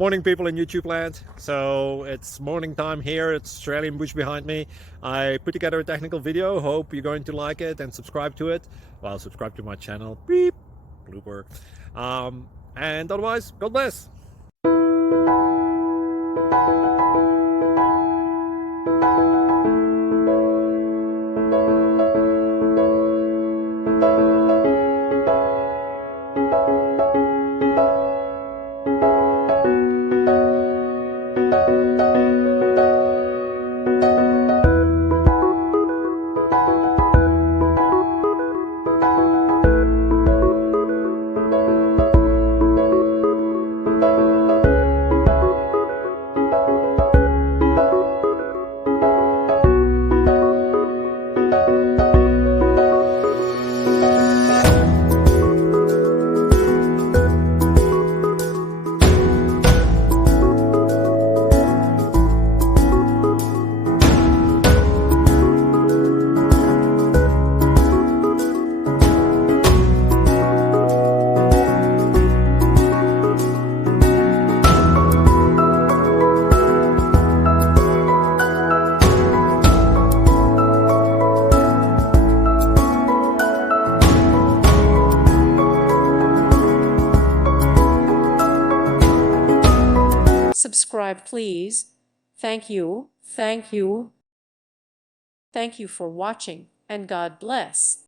Morning, people in YouTube land. So it's morning time here. It's Australian bush behind me. I put together a technical video. Hope you're going to like it and subscribe to it. Well, subscribe to my channel. Beep. Blooper. And otherwise, God bless. Subscribe, please. Thank you. Thank you. Thank you for watching, and God bless.